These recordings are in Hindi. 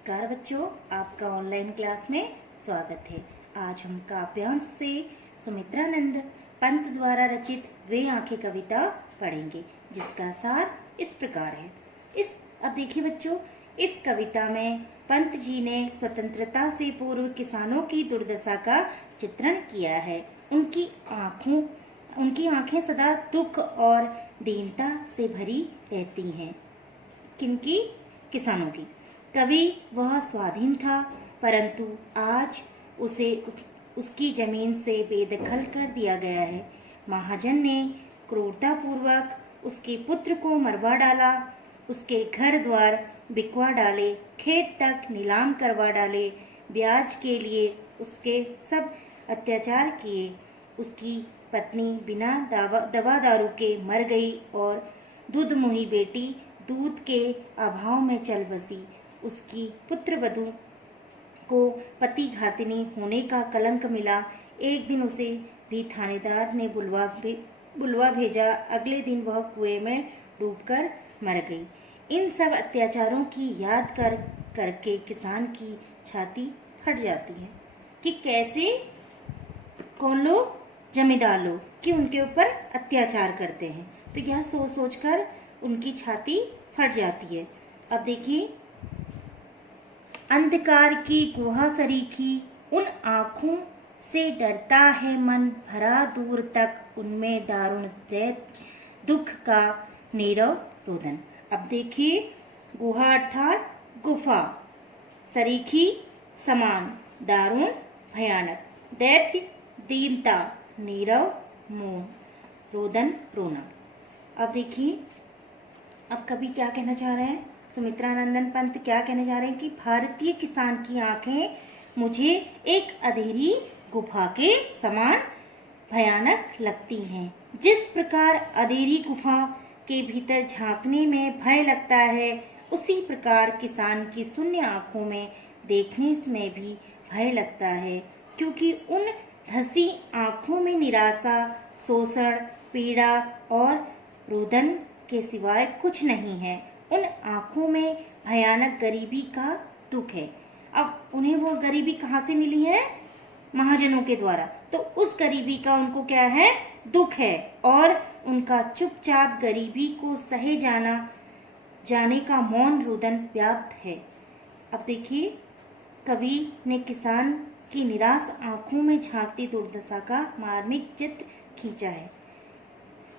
नमस्कार बच्चों, आपका ऑनलाइन क्लास में स्वागत है। आज हम काव्यांश से सुमित्रानंद पंत द्वारा रचित वे आंखें कविता पढ़ेंगे, जिसका सार इस प्रकार है। अब देखिए बच्चों, इस कविता में पंत जी ने स्वतंत्रता से पूर्व किसानों की दुर्दशा का चित्रण किया है। उनकी आंखें सदा दुख और दीनता से भरी रहती हैं। किनकी? किसानों की। कभी वह स्वाधीन था, परंतु आज उसे उसकी जमीन से बेदखल कर दिया गया है। महाजन ने क्रूरता पूर्वक उसके पुत्र को मरवा डाला, उसके घर द्वार बिकवा डाले, खेत तक नीलाम करवा डाले, ब्याज के लिए उसके सब अत्याचार किए। उसकी पत्नी बिना दवा दारू के मर गई और दूध मुही बेटी दूध के अभाव में चल बसी। उसकी पुत्र वधू को पति घातिनी होने का कलंक मिला। एक दिन उसे भी थानेदार ने बुलवा भेजा। अगले दिन वह कुएं में डूबकर मर गई। इन सब अत्याचारों की याद करके किसान की छाती फट जाती है कि कैसे कौन लोग, जमींदार लोग, कि उनके ऊपर अत्याचार करते हैं। तो यह सोच सोचकर उनकी छाती फट जाती है। अब देखिए, अंधकार की गुहा सरीखी, उन आँखों से डरता है मन, भरा दूर तक उनमें दारुण दुख का नीरव रोदन। अब देखिए, गुहा अर्थात गुफा, सरीखी समान, दारुण भयानक, दैत्य दीनता, नीरव मौन, रोदन रोना। अब देखिए, अब कवि क्या कहना चाह रहे हैं? सुमित्रानंदन पंत क्या कहने जा रहे हैं कि भारतीय किसान की आंखें मुझे एक अंधेरी गुफा के समान भयानक लगती हैं। जिस प्रकार अंधेरी गुफा के भीतर झांकने में भय लगता है, उसी प्रकार किसान की शून्य आंखों में देखने में भी भय लगता है, क्योंकि उन धसी आंखों में निराशा, शोषण, पीड़ा और रुदन के सिवाय कुछ नहीं है। उन आंखों में भयानक गरीबी का दुख है। अब उन्हें वो गरीबी कहाँ से मिली है? महाजनों के द्वारा। तो उस गरीबी का उनको क्या है? दुख है। और उनका चुपचाप गरीबी को सहे जाने का मौन रुदन व्याप्त है। अब देखिए, कवि ने किसान की निराश आंखों में झांकती दुर्दशा का मार्मिक चित्र खींचा है।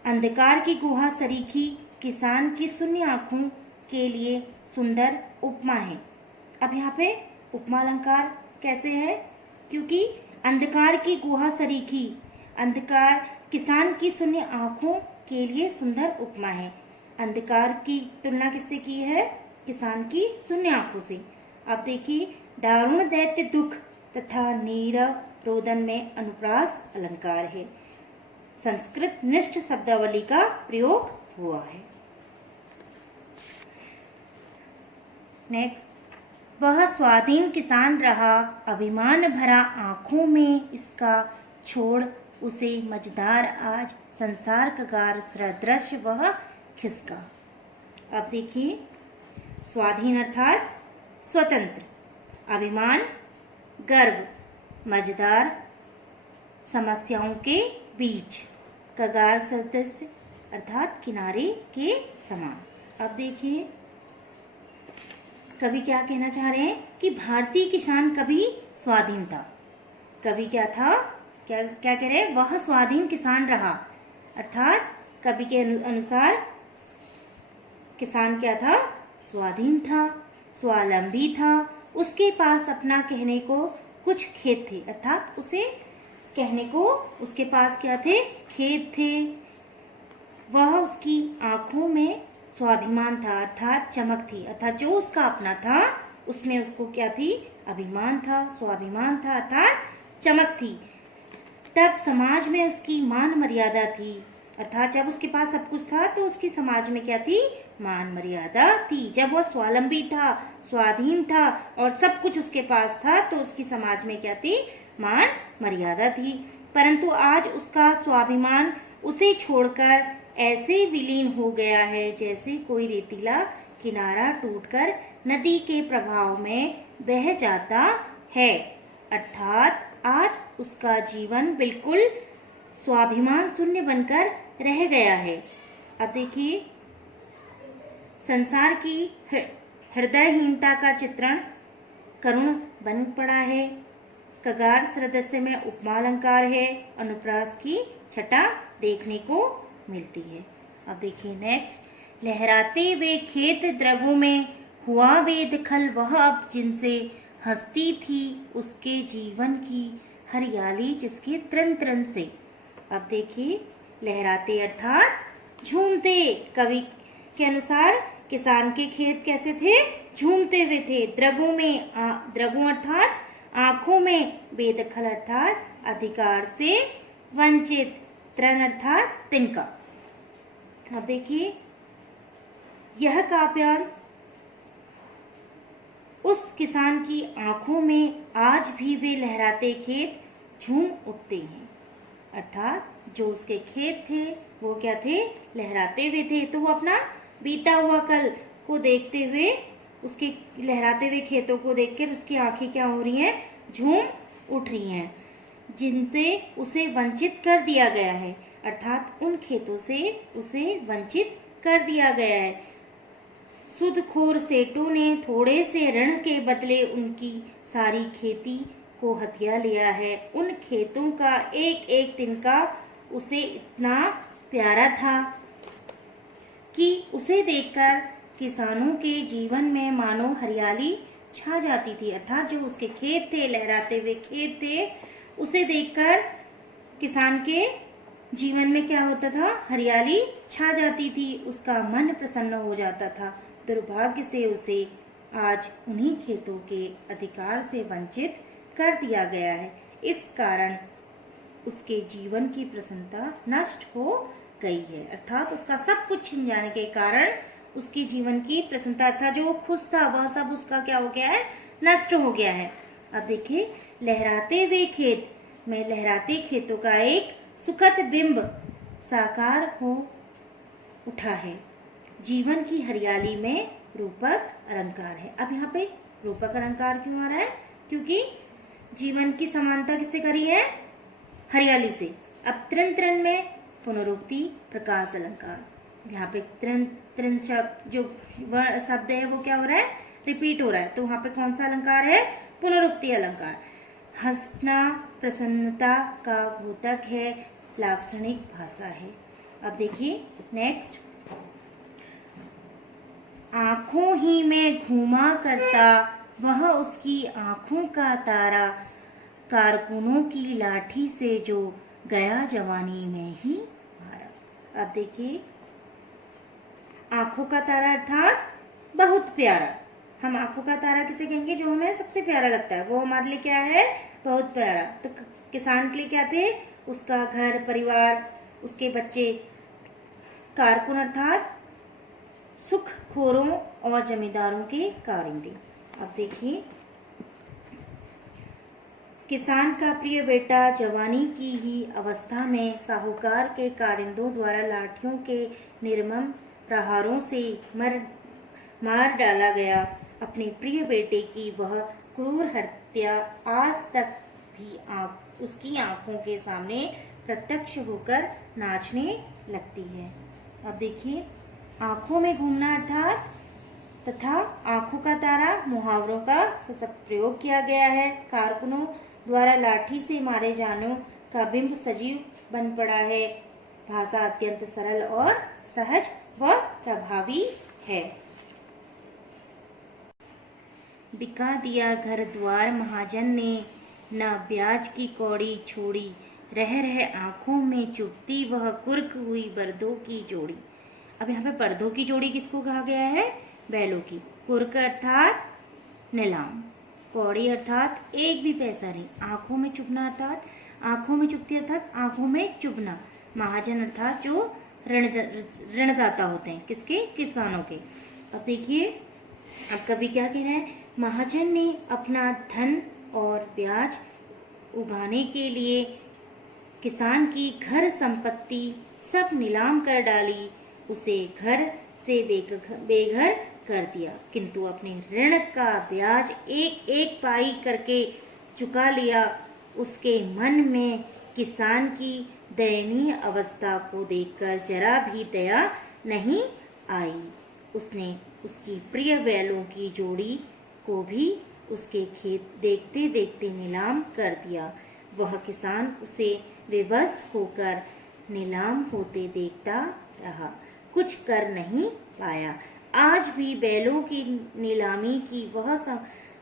अंधकार की गुहा सरीखी किसान की शून्य आंखों के लिए सुंदर उपमा है। अब यहाँ पे उपमा अलंकार कैसे है? क्योंकि अंधकार की गुहा सरीखी, अंधकार किसान की शून्य आंखों के लिए सुंदर उपमा है। अंधकार की तुलना किससे की है? किसान की शून्य आंखों से। अब देखिए, दारुण दैत्य दुख तथा नीरव रोदन में अनुप्रास अलंकार है। संस्कृत निष्ठ शब्दावली का प्रयोग हुआ है। नेक्स्ट, वह स्वाधीन किसान रहा, अभिमान भरा आंखों में इसका, छोड़ उसे मझधार आज संसार कगार सदृश वह खिसका। अब देखिए, स्वाधीन अर्थात स्वतंत्र, अभिमान गर्व, मझधार समस्याओं के बीच, कगार सदृश अर्थात किनारे के समान। अब देखिए, कवि क्या कहना चाह रहे हैं कि भारतीय किसान कभी स्वाधीन था। कवि क्या था? क्या कह रहे हैं? वह स्वाधीन किसान रहा। अर्थात कवि के अनुसार किसान क्या था? स्वाधीन था, स्वावलंबी था। उसके पास अपना कहने को कुछ खेत थे। अर्थात उसे कहने को उसके पास क्या थे? खेत थे। वह उसकी आंखों में स्वाभिमान था, अर्थात चमक थी। अर्थात जो उसका अपना था उसमें उसको क्या थी? अभिमान था, स्वाभिमान था, अर्थात चमक थी। तब समाज में उसकी मान मर्यादा थी। अर्थात जब उसके पास सब कुछ था तो उसकी समाज में क्या थी? मान मर्यादा थी। जब वह स्वावलंबी था, स्वाधीन था और सब कुछ उसके पास था तो उसकी समाज में क्या थी? मान मर्यादा थी। परंतु आज उसका स्वाभिमान उसे छोड़कर ऐसे विलीन हो गया है जैसे कोई रेतीला किनारा टूटकर नदी के प्रभाव में बह जाता है। अर्थात आज उसका जीवन बिल्कुल स्वाभिमान शून्य बनकर रह गया है। अब देखिए, संसार की हृदयहीनता का चित्रण करुण बन पड़ा है। कगार सदस्य में उपमालंकार है। अनुप्रास की छटा देखने को मिलती है। अब देखिए नेक्स्ट, लहराते वे खेत द्रगों में हुआ वे दखल वह अब जिनसे हंसती थी उसके जीवन की हरियाली जिसके त्रन त्रन से। अब देखिए, लहराते अर्थात झूमते। कवि के अनुसार किसान के खेत कैसे थे? झूमते हुए थे। द्रगों में, द्रगों अर्थात आंखों में, बेदखल अर्थात अधिकार से वंचित, त्रन अर्थात तिनका। अब देखिए, यह काव्यांश उस किसान की आंखों में आज भी वे लहराते खेत झूम उठते हैं। अर्थात जो उसके खेत थे वो क्या थे? लहराते हुए थे। तो वो अपना बीता हुआ कल को देखते हुए, उसके लहराते हुए खेतों को देखकर उसकी आंखें क्या हो रही हैं? झूम उठ रही हैं, जिनसे उसे वंचित कर दिया गया है। अर्थात उन खेतों से उसे वंचित कर दिया गया है। सुदखोर सेठों ने थोड़े से ऋण के बदले उनकी सारी खेती को हथिया लिया है। उन खेतों का एक एक तिनका उसे इतना प्यारा था कि उसे देखकर किसानों के जीवन में मानो हरियाली छा जाती थी। अर्थात जो उसके खेत थे, लहराते हुए खेत थे, उसे देखकर किसान के जीवन में क्या होता था? हरियाली छा जाती थी, उसका मन प्रसन्न हो जाता था। दुर्भाग्य से उसे आज उन्हीं खेतों के अधिकार से वंचित कर दिया गया है। इस कारण उसके जीवन की प्रसन्नता नष्ट हो गई है। अर्थात उसका सब कुछ छिन जाने के कारण उसकी जीवन की प्रसन्नता, अर्थात जो वो खुश था वह सब उसका क्या हो गया है? नष्ट हो गया है। अब देखिए, लहराते हुए खेत में लहराते खेतों का एक सुखद बिंब साकार हो उठा है। जीवन की हरियाली में रूपक अलंकार है। अब यहाँ पे रूपक अलंकार क्यों आ रहा है? क्योंकि जीवन की समानता किससे करी है? हरियाली से। अब त्रन त्रन में पुनरुक्ति प्रकाश अलंकार। यहाँ पे त्रन त्रन शब्द जो शब्द है वो क्या हो रहा है? रिपीट हो रहा है। तो वहां पे कौन सा अलंकार है? पुनरुक्ति अलंकार। हंसना प्रसन्नता का द्योतक है, लाक्षणिक भाषा है। अब देखिए नेक्स्ट, आंखों ही में घूमा करता वह उसकी आंखों का तारा, कारकुनों की लाठी से जो गया जवानी में ही मारा। अब देखिए, आंखों का तारा अर्थात बहुत प्यारा। हम आंखों का तारा किसे कहेंगे? जो हमें सबसे प्यारा लगता है, वो हमारे लिए क्या है? बहुत प्यारा। तो किसान के लिए क्या थे? उसका घर परिवार, उसके बच्चे। कारकुन अर्थात सुखखोरों और जमींदारों के कारिंदे। अब देखिए, किसान का प्रिय बेटा जवानी की ही अवस्था में साहूकार के कारिंदों द्वारा लाठियों के निर्मम प्रहारों से मार डाला गया। अपने प्रिय बेटे की वह क्रूर हत्या आज तक भी उसकी आंखों के सामने प्रत्यक्ष होकर नाचने लगती है। अब देखिए, आंखों में घूमना अर्थात तथा आंखों का तारा मुहावरों का सशक्त प्रयोग किया गया है। कारकुनों द्वारा लाठी से मारे जाने का बिंब सजीव बन पड़ा है। भाषा अत्यंत सरल और सहज व प्रभावी है। बिका दिया घर द्वार महाजन ने, न ब्याज की कौड़ी छोड़ी, रह रह आंखों में चुभती वह कुर्क हुई बर्दों की जोड़ी। अब यहाँ पे बर्दों की जोड़ी किसको कहा गया है? बैलों की। कुर्क अर्थात नीलाम, कौड़ी अर्थात एक भी पैसा नहीं, आंखों में चुभना अर्थात आंखों में चुभती अर्थात आंखों में चुभना। महाजन अर्थात जो ऋणदाता होते हैं, किसके? किसानों के। अब देखिए, अब कवि क्या कह रहे हैं? महाजन ने अपना धन और ब्याज उगाने के लिए किसान की घर संपत्ति सब नीलाम कर डाली, उसे घर से बेघर कर दिया, किंतु अपने ऋण का ब्याज एक एक पाई करके चुका लिया। उसके मन में किसान की दयनीय अवस्था को देखकर जरा भी दया नहीं आई। उसने उसकी प्रिय बैलों की जोड़ी को भी उसके खेत देखते देखते नीलाम कर दिया। वह किसान उसे विवश होकर नीलाम होते देखता रहा, कुछ कर नहीं पाया। आज भी बैलों की नीलामी की वह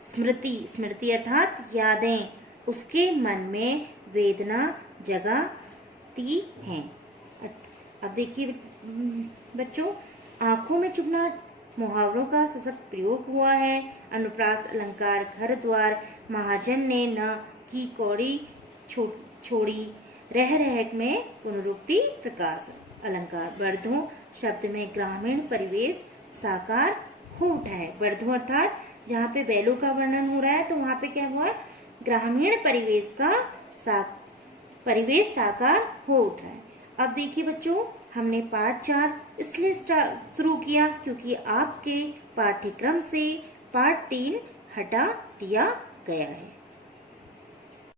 स्मृति अर्थात यादें उसके मन में वेदना जगाती हैं। अब देखिए बच्चों, आंखों में चुभना मुहावरों का सशक्त प्रयोग हुआ है। अनुप्रास अलंकार घर द्वार महाजन ने न की कौड़ी छोड़ी, रह रह में पुनरुक्ति प्रकाश अलंकार। वर्धों शब्द में ग्रामीण परिवेश साकार हो उठा है। वर्धों अर्थात जहाँ पे बैलों का वर्णन हो रहा है तो वहाँ पे क्या हुआ है, ग्रामीण परिवेश का परिवेश साकार हो उठा है। अब देखिए बच्चों, हमने पाठ 4 इसलिए शुरू किया क्योंकि आपके पाठ्यक्रम से पाठ 3 हटा दिया गया है।